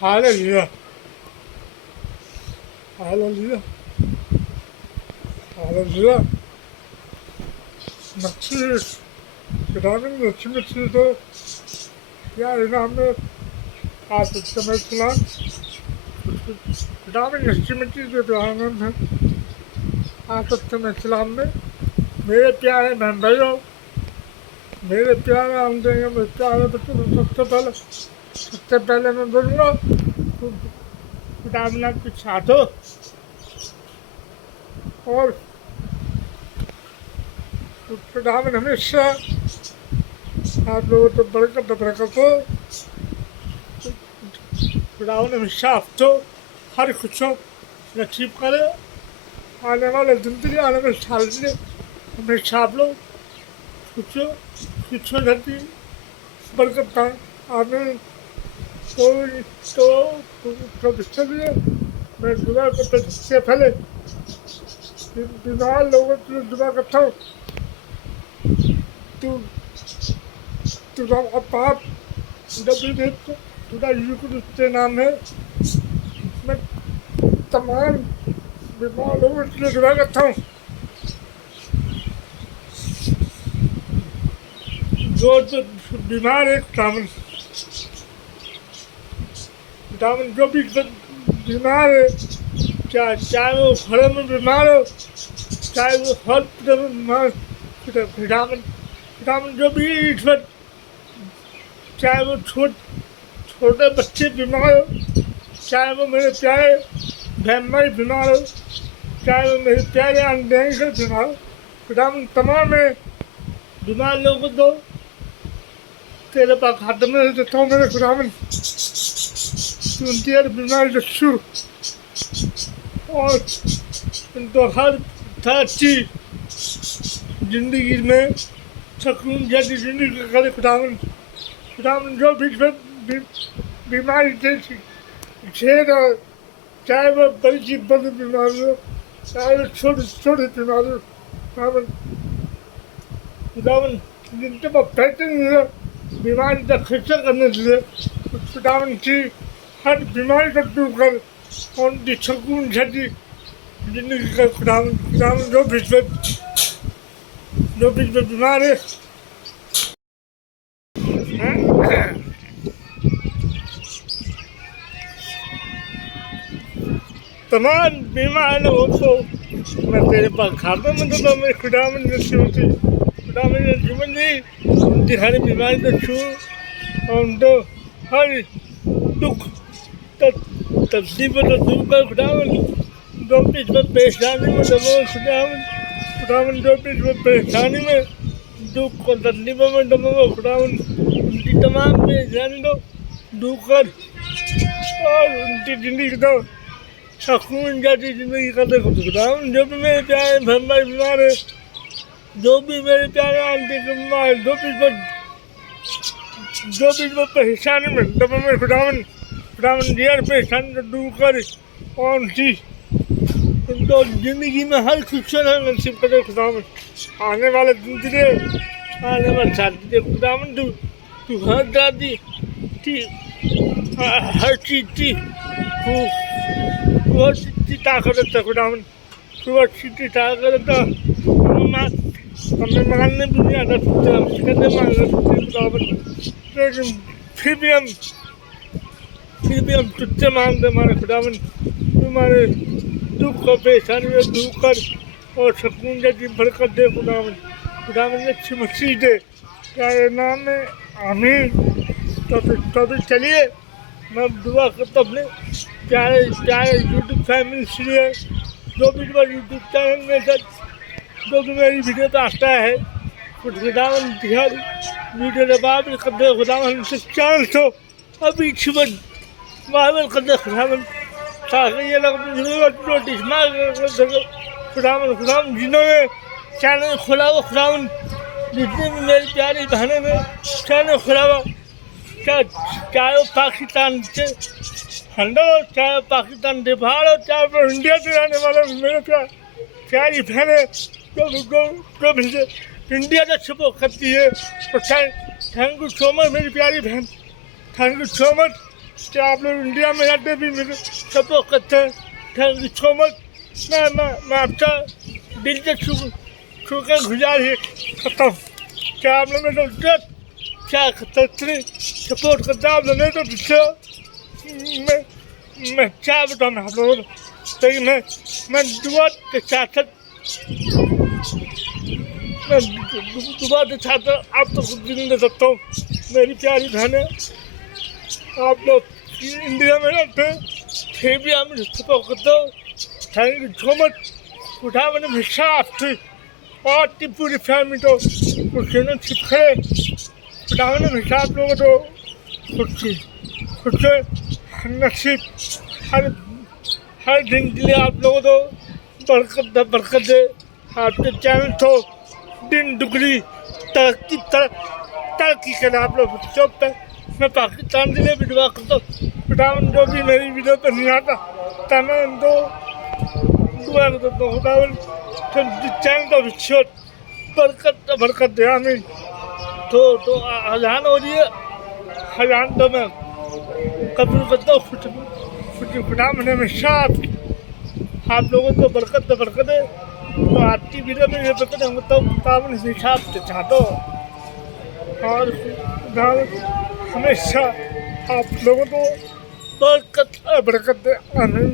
Hallelujah. Hallelujah. Hallelujah. Nakşir. Kıdamın nakşimesi de ya inanmı asıklamasılan kıdamın nakşimesi de behanım है asıklamasılan में मेरे प्यारे मेंबरों मेरे प्यारे आमदनी मेरे प्यारे बच्चों सबसे पहले मैं बोलूँगा खुदावंद के साथों और खुदावंद हमेशा आप लोगों को बरकत हो खुदावंद हमेशा आपको हर खुशो नसीब करे आने वाले जिंदगी आने वाले साल में हमेशा आप लोग खुशो रहती बरकत पाए आमीन। तो इसलिए मैं दुआ करता सबसे पहले बीमार लोगों के लिए दुआ करता हूँ तू पाप जब भी खुदा यीशु के नाम है मैं तमाम बीमार लोगों के लिए दुआ करता हूँ जो बीमार है दामन जो भी बीमार है चाहे वो घर में बीमार हो चाहे वो हॉस्पिटल में बीमार दामन जो भी ईश्वर चाहे वो छोटे बच्चे बीमार हो चाहे वो मेरे प्यारे बहन भाई बीमार हो चाहे वो मेरे प्यारे अंधेरे बीमार हो दामन तमाम बीमार लोगों को तेरे पास हाथ में देता हूँ मेरे खुदावन उनकी हर बीमारी रखू और उनको हर अच्छी जिंदगी में सुकून जैसी जिंदगी करे खुदावन जो भी बीमारी झेल हो चाहे वो बड़ी सी बड़ी बीमारी हो चाहे वो छोटी बीमारी हो खुदावन जिनके पास पैसे नहीं है बीमारी का खर्चा करने के लिए खुदावन की हर बीमारी को दूर कर और उनकी सुकून जैसी जिंदगी का खुदावन जो भी बीमार है तमाम बीमार लोगों को मैं तेरे पास खाता में तो मेरे खुदावन खुदावन जीवन दी उनकी हर बीमारी को छू और उनको हर दुख तकलीफ को दूर कर खुदावन जो भी इसमें परेशानी में दबो खुदावन जो भी इसमें परेशानी में दुख और तकलीफों में दबो खुदावन उनकी तमाम परेशानी को दूर कर और उनकी जिंदगी को सुकून जैसी जिंदगी कर दे खुदावन जो भी मेरे प्यारे बहन भाई बीमार है जो भी मेरे प्यारे आंटी बीमार जो भी परेशानी में दबो में खुदावन यार परेशानी को दूर कर और उनकी उनको जिंदगी में हर खुशियाँ नसीब करे खुदावन आने वाले जिंदगी आने वाले शादी दे खुदावन तू हर दादी थी हर चीज़ थी तू हर चीज़ की ताकत रखता खुदावन तू हर चीज़ की ताकत रखता हमें मानने भी नहीं आता सकते हम कहते मान सकते खुदावन लेकिन फिर भी हम तुझसे मांगते हमारे खुदावन तुम्हारे दुख को परेशानी में दूर कर और सुकून जैसी बरकत दे खुदावन अच्छी मसीह दे तेरे नाम में आमीन। तो भी चलिए मैं दुआ करता अपने प्यारे यूट्यूब फैमिली इसलिए जो भी यूट्यूब चैनल में जो भी मेरी वीडियो पे आता है खुदावन हर वीडियो के बाद करते खुदावन चैनल को अभी छुपन मालूम करते खुदावन ताकि ये लोग नोटिस मार खुदावन जिन्होंने चैनल खुला हुआ खुदावन जितने भी मेरी प्यारी बहनें ने चैनल खुला हुआ चाहे वो पाकिस्तान से हंडो चाहे पाकिस्तान से बाहर हो चाहे वो इंडिया से रहने वाले मेरे प्यारी बहनें जो इंडिया से सपोर्ट करती है तो थैंक यू सो मच मेरी प्यारी बहन थैंक यू सो मच कि आप लोग इंडिया में रहते भी मेरे सपोर्ट करते हैं। Thank you so much. मैं आपका दिल से शुक्रगुजार ही करता हूँ कि आप लोग मेरे को क्या करते इतनी सपोर्ट करते हैं आप लोग। नहीं तो पीछे मैं क्या बताऊँ आप लोगों को। लेकिन मैं दुआ के साथ मैं दुआ के साथ आप तो कुछ भी नहीं दे सकता हूँ। मेरी प्यारी बहनें, आप लोग इंडिया में रहते हैं फिर भी आप मुझे सपोर्ट करते हो। Thank you so much. उठा मैंने हमेशा आपकी और की पूरी फैमिली को खुशी ने छिपे उठा मैंने हमेशा आप लोगों को खुश नसीब हर दिन के लिए आप लोगों को बरकत दे। आपके चैनल तो दिन दुगनी तरक्की करें आप लोग बच्चों पे। मैं पाकिस्तान के लिए भी दुआ करता हूँ। बेटा जो भी मेरी वीडियो पर नहीं आता तो मैं उनको दुआ करता हूँ। चैनल का विश्व बरकत दे। आमीन। तो अजान हो रही है। अजान तो मैं कबूल करता हूँ। खुदा मैंने हमेशा आप लोगों को बरकत है। तो आज की वीडियो में ये बता दें तो मुताबिक हिसाब से चाहता हूँ और हमेशा आप लोगों को बरकत दे। आमीन।